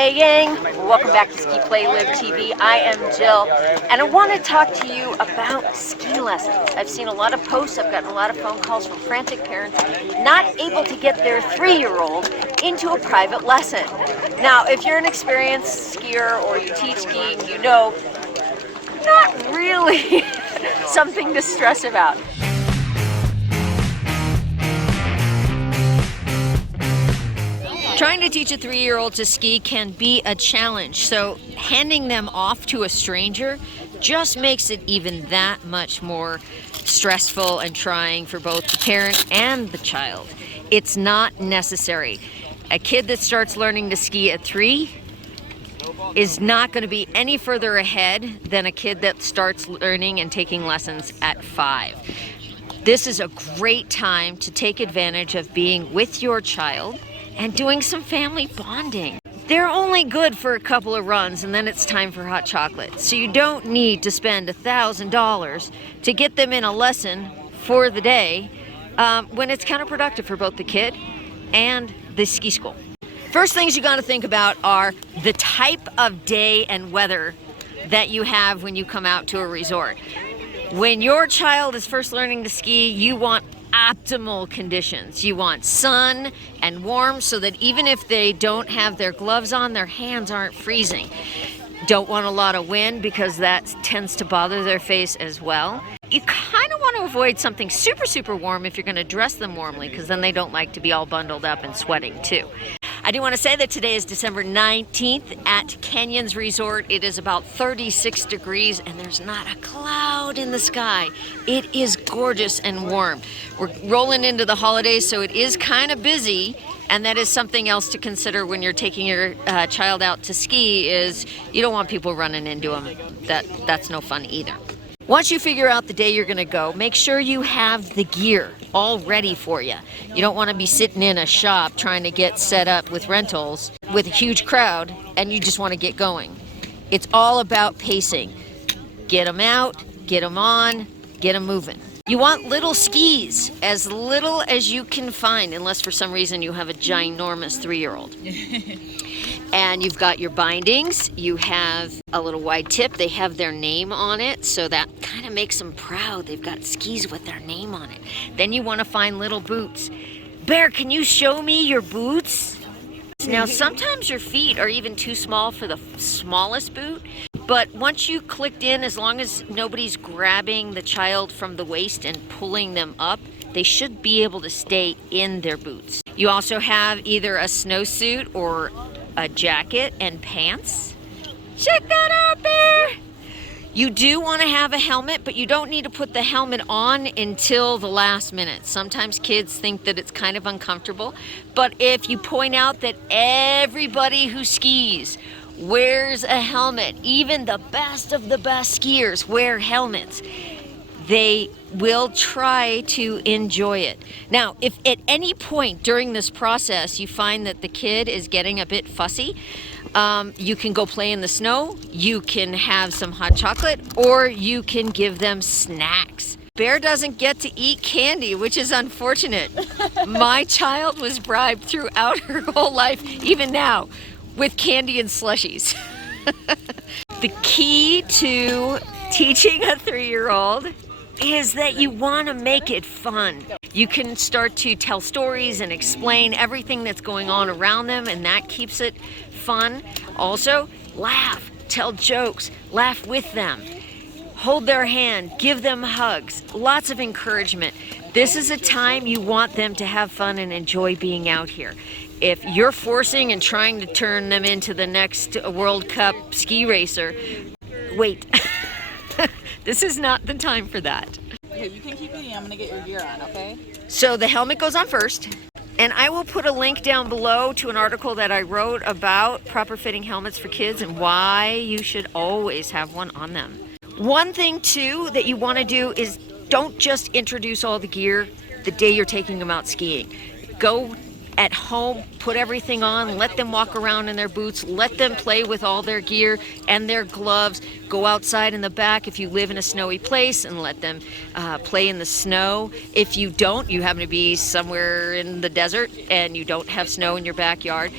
Hey gang, welcome back to Ski Play Live TV. I am Jill, and I want to talk to you about ski lessons. I've seen a lot of posts, I've gotten a lot of phone calls from frantic parents not able to get their 3-year-old into a private lesson. Now, if you're an experienced skier or you teach skiing, you know, not really something to stress about. Trying to teach a 3-year-old to ski can be a challenge, so handing them off to a stranger just makes it even that much more stressful and trying for both the parent and the child. It's not necessary. A kid that starts learning to ski at 3 is not going to be any further ahead than a kid that starts learning and taking lessons at 5. This is a great time to take advantage of being with your child and doing some family bonding. They're only good for a couple of runs and then it's time for hot chocolate. So you don't need to spend $1,000 to get them in a lesson for the day when it's counterproductive for both the kid and the ski school. First things you gotta think about are the type of day and weather that you have when you come out to a resort. When your child is first learning to ski, you want optimal conditions. You want sun and warm so that even if they don't have their gloves on, their hands aren't freezing. Don't want a lot of wind because that tends to bother their face as well. You kind of want to avoid something super warm if you're going to dress them warmly, because then they don't like to be all bundled up and sweating too. I do want to say that today is December 19th at Canyons Resort. It is about 36 degrees and there's not a cloud in the sky. It is gorgeous and warm. We're rolling into the holidays, so it is kind of busy, and that is something else to consider when you're taking your child out to ski. Is you don't want people running into them. That's no fun either. Once you figure out the day you're going to go, make sure you have the gear all ready for you. You don't want to be sitting in a shop trying to get set up with rentals with a huge crowd and you just want to get going. It's all about pacing. Get them out, get them on, get them moving. You want little skis, as little as you can find, unless for some reason you have a ginormous 3-year-old. And you've got your bindings, you have a little wide tip, they have their name on it, so that kind of makes them proud. They've got skis with their name on it. Then you want to find little boots. Bear, can you show me your boots? Now, sometimes your feet are even too small for the smallest boot, but once you clicked in, as long as nobody's grabbing the child from the waist and pulling them up, they should be able to stay in their boots. You also have either a snowsuit or a jacket and pants. Check that out, Bear! You do want to have a helmet, but you don't need to put the helmet on until the last minute. Sometimes kids think that it's kind of uncomfortable, but if you point out that everybody who skis wears a helmet, even the best of the best skiers wear helmets, they will try to enjoy it. Now, if at any point during this process you find that the kid is getting a bit fussy, you can go play in the snow, you can have some hot chocolate, or you can give them snacks. Bear doesn't get to eat candy, which is unfortunate. My child was bribed throughout her whole life, even now, with candy and slushies. The key to teaching a 3-year-old is that you want to make it fun. You can start to tell stories and explain everything that's going on around them, and that keeps it fun. Also, laugh, tell jokes, laugh with them, hold their hand, give them hugs, lots of encouragement. This is a time you want them to have fun and enjoy being out here. If you're forcing and trying to turn them into the next World Cup ski racer, wait. This is not the time for that. Okay, you can keep eating. I'm going to get your gear on, okay? So the helmet goes on first, and I will put a link down below to an article that I wrote about proper fitting helmets for kids and why you should always have one on them. One thing too that you want to do is don't just introduce all the gear the day you're taking them out skiing. Go at home, put everything on, let them walk around in their boots, let them play with all their gear and their gloves. Go outside in the back if you live in a snowy place and let them play in the snow. If you don't, you happen to be somewhere in the desert and you don't have snow in your backyard,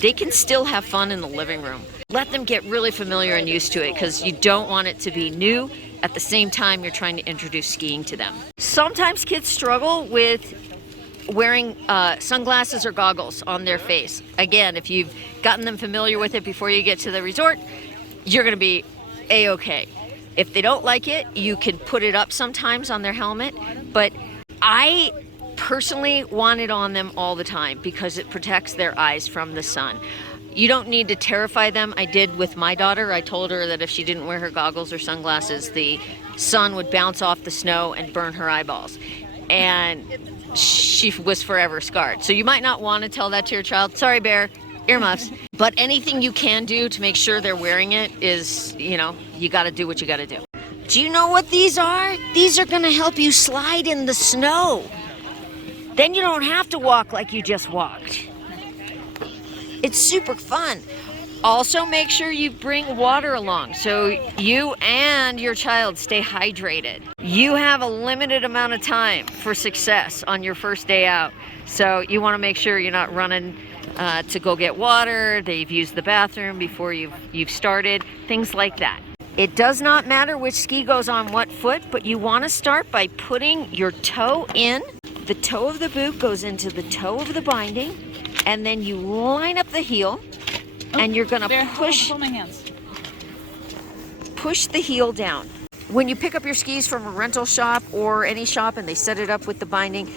they can still have fun in the living room. Let them get really familiar and used to it, because you don't want it to be new at the same time you're trying to introduce skiing to them. Sometimes kids struggle with wearing sunglasses or goggles on their face. Again, if you've gotten them familiar with it before you get to the resort, you're going to be a-okay. If they don't like it, you can put it up sometimes on their helmet, but I personally want it on them all the time because it protects their eyes from the sun. You don't need to terrify them. I did with my daughter. I told her that if she didn't wear her goggles or sunglasses, the sun would bounce off the snow and burn her eyeballs. And she was forever scarred. So you might not want to tell that to your child. Sorry, Bear, earmuffs. But anything you can do to make sure they're wearing it is, you know, you got to do what you got to do. Do you know what these are? These are going to help you slide in the snow. Then you don't have to walk like you just walked. It's super fun. Also, make sure you bring water along so you and your child stay hydrated. You have a limited amount of time for success on your first day out. So you want to make sure you're not running to go get water, they've used the bathroom before you've started, things like that. It does not matter which ski goes on what foot, but you want to start by putting your toe in. The toe of the boot goes into the toe of the binding, and then you line up the heel, and you're going to push the heel down. When you pick up your skis from a rental shop or any shop and they set it up with the binding,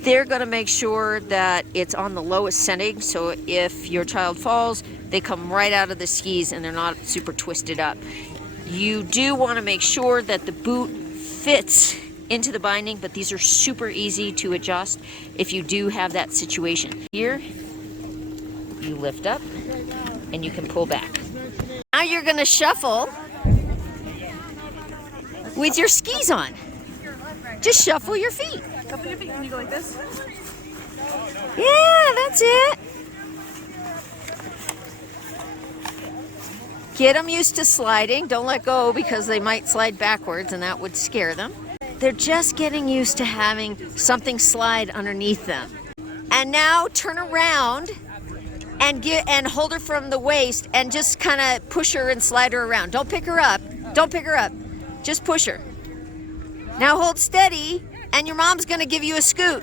they're going to make sure that it's on the lowest setting, so if your child falls, they come right out of the skis and they're not super twisted up. You do want to make sure that the boot fits into the binding, but these are super easy to adjust if you do have that situation. Here, you lift up and you can pull back. Now you're going to shuffle with your skis on. Just shuffle your feet. Shuffle your feet. Can you go like this? Yeah, that's it. Get them used to sliding. Don't let go because they might slide backwards and that would scare them. They're just getting used to having something slide underneath them. And now turn around and hold her from the waist and just kind of push her and slide her around. Don't pick her up. Don't pick her up. Just push her. Now hold steady, and your mom's gonna give you a scoot.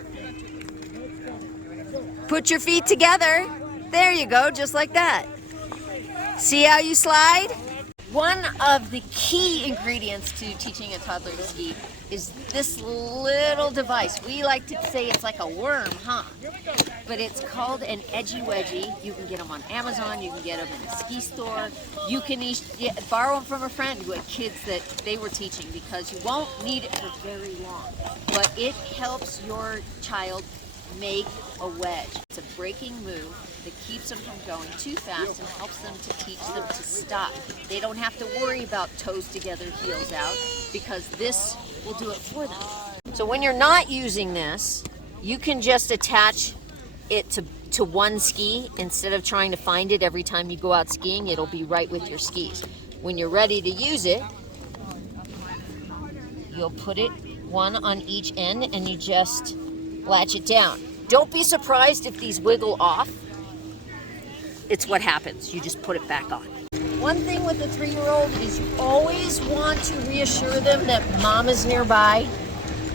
Put your feet together. There you go, just like that. See how you slide? One of the key ingredients to teaching a toddler to ski is this little device. We like to say it's like a worm, huh? But it's called an edgy wedgie. You can get them on Amazon, you can get them in a ski store. You can borrow them from a friend who had kids that they were teaching, because you won't need it for very long. But it helps your child make a wedge. It's a braking move that keeps them from going too fast and helps them to teach them to stop. They don't have to worry about toes together, heels out, because this will do it for them. So when you're not using this, you can just attach it to one ski instead of trying to find it every time you go out skiing. It'll be right with your skis. When you're ready to use it, you'll put it one on each end and you just latch it down. Don't be surprised if these wiggle off. It's what happens. You just put it back on. One thing with a 3-year-old is you always want to reassure them that mom is nearby,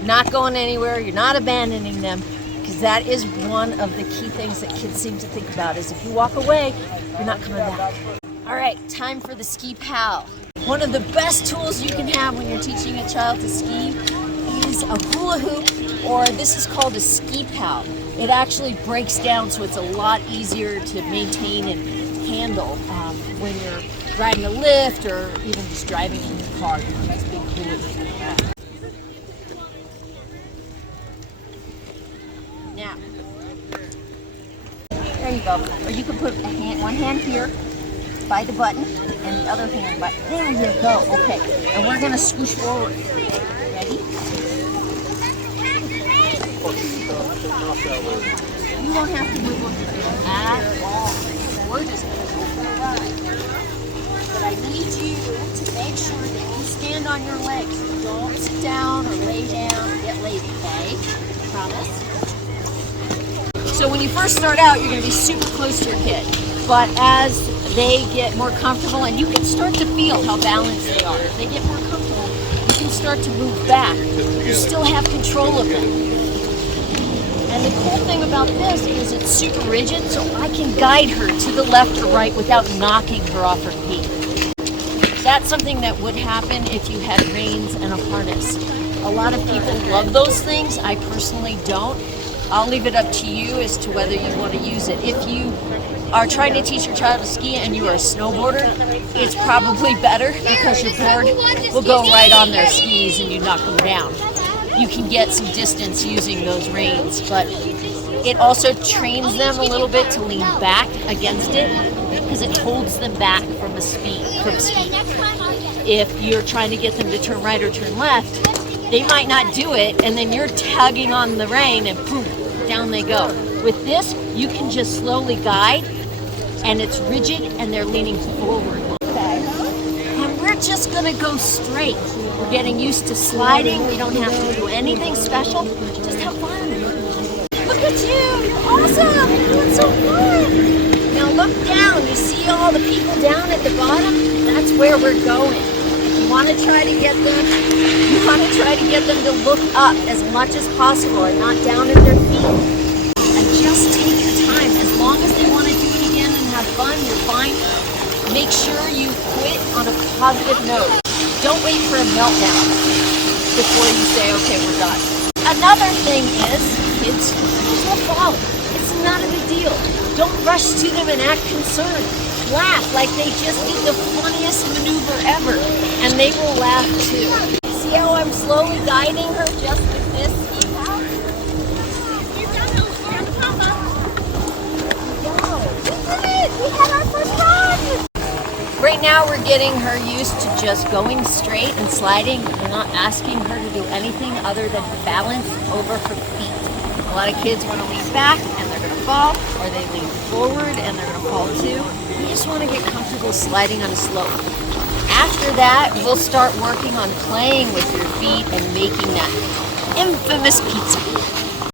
not going anywhere, you're not abandoning them, because that is one of the key things that kids seem to think about, is if you walk away, you're not coming back. All right, time for the ski pal. One of the best tools you can have when you're teaching a child to ski is a hula hoop, or this is called a ski pal. It actually breaks down, so it's a lot easier to maintain and handle when you're riding a lift or even just driving in your car. You know, these big hula hoops like that. Now, there you go. Or you can put one hand here by the button and the other hand by, there you go. Okay, and we're gonna scoosh forward. Ready? You won't have to wiggle at all. We're just going to go for a ride. But I need you to make sure that you stand on your legs. Don't sit down or lay down or get lazy, okay? Promise? So So when you first start out, you're going to be super close to your kid. But as they get more comfortable, and you can start to feel how balanced they are. As they get more comfortable, you can start to move back. You still have control of them. And the cool thing about this is it's super rigid, so I can guide her to the left or right without knocking her off her feet. That's something that would happen if you had reins and a harness. A lot of people love those things. I personally don't. I'll leave it up to you as to whether you want to use it. If you are trying to teach your child to ski and you are a snowboarder, it's probably better because your board will go right on their skis and you knock them down. You can get some distance using those reins, but it also trains them a little bit to lean back against it because it holds them back from speed. If you're trying to get them to turn right or turn left, they might not do it, and then you're tugging on the rein and boom, down they go. With this, you can just slowly guide, and it's rigid, and they're leaning forward. And we're just gonna go straight. We're getting used to sliding. We don't have to do anything special. Just have fun. Look at you, you're awesome. You're doing so good. Now look down. You see all the people down at the bottom? That's where we're going. You want to try to get them to look up as much as possible and not down at their feet. And just take your time. As long as they want to do it again and have fun, you're fine. Make sure you quit on a positive note. Don't wait for a meltdown before you say, okay, we're done. Another thing is, kids will fall. It's not a big deal. Don't rush to them and act concerned. Laugh like they just did the funniest maneuver ever, and they will laugh too. See how I'm slowly guiding her just with this ski pouch? We had our first run! Right now we're getting her used to just going straight and sliding. We're not asking her to do anything other than balance over her feet. A lot of kids want to lean back and they're going to fall, or they lean forward and they're going to fall too. You just want to get comfortable sliding on a slope. After that, we'll start working on playing with your feet and making that infamous pizza.